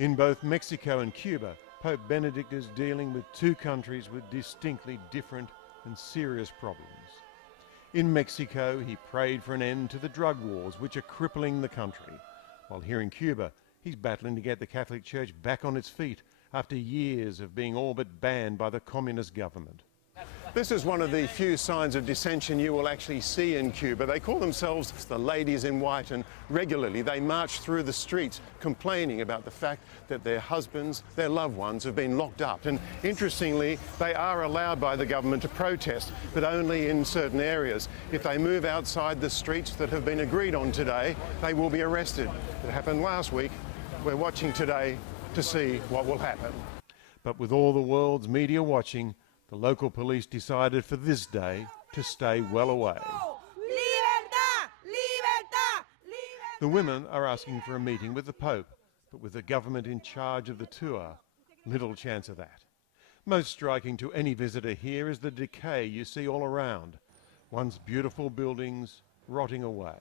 In both Mexico and Cuba, Pope Benedict is dealing with two countries with distinctly different and serious problems. In Mexico, he prayed for an end to the drug wars which are crippling the country, while here in Cuba, he's battling to get the Catholic Church back on its feet after years of being all but banned by the communist government. This is one of the few signs of dissension you will actually see in Cuba. They call themselves the Ladies in White, and regularly they march through the streets complaining about the fact that their husbands, their loved ones have been locked up. And interestingly, they are allowed by the government to protest, but only in certain areas. If they move outside the streets that have been agreed on today, they will be arrested. It happened last week. We're watching today to see what will happen. But with all the world's media watching, the local police decided for this day to stay well away. Libertad! Libertad! Libertad! The women are asking for a meeting with the Pope, but with the government in charge of the tour, little chance of that. Most striking to any visitor here is the decay you see all around. Once beautiful buildings rotting away.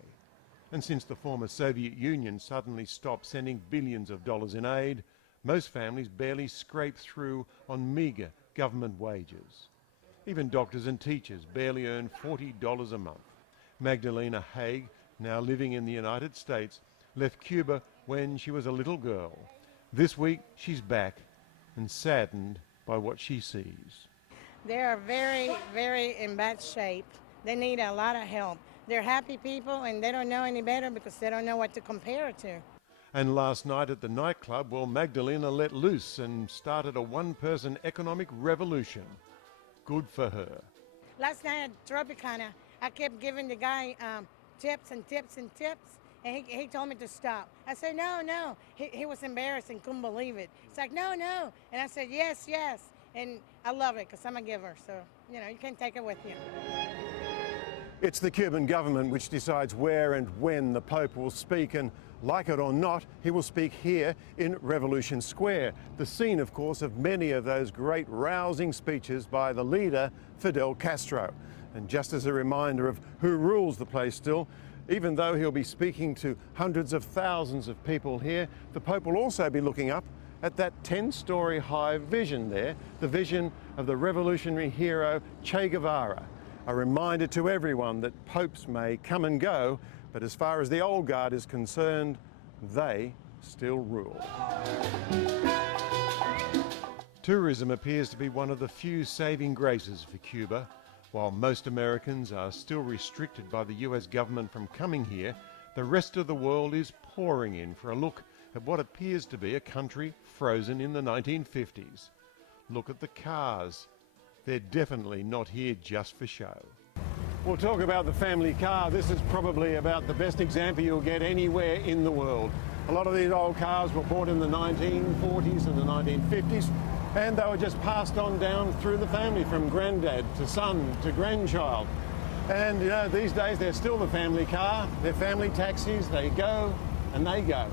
And since the former Soviet Union suddenly stopped sending billions of dollars in aid, most families barely scrape through on meagre government wages. Even doctors and teachers barely earn $40 a month. Magdalena Haig, now living in the United States, left Cuba when she was a little girl. This week she's back and saddened by what she sees. They are very, very in bad shape. They need a lot of help. They're happy people and they don't know any better because they don't know what to compare it to. And last night at the nightclub, well, Magdalena let loose and started a one-person economic revolution. Good for her. Last night at Tropicana, I kept giving the guy tips and tips and tips, and he told me to stop. I said, no. He was embarrassed and couldn't believe it. It's like, no. And I said, yes. And I love it because I'm a giver, so, you can take it with you. It's the Cuban government which decides where and when the Pope will speak, and like it or not, he will speak here in Revolution Square, the scene, of course, of many of those great rousing speeches by the leader, Fidel Castro. And just as a reminder of who rules the place still, even though he'll be speaking to hundreds of thousands of people here, the Pope will also be looking up at that 10-story high vision there, the vision of the revolutionary hero Che Guevara. A reminder to everyone that popes may come and go, but as far as the old guard is concerned, they still rule. Tourism appears to be one of the few saving graces for Cuba. While most Americans are still restricted by the US government from coming here, the rest of the world is pouring in for a look at what appears to be a country frozen in the 1950s. Look at the cars. They're definitely not here just for show. We'll talk about the family car. This is probably about the best example you'll get anywhere in the world. A lot of these old cars were bought in the 1940s and the 1950s, and they were just passed on down through the family from granddad to son to grandchild. And these days they're still the family car. They're family taxis. They go and they go.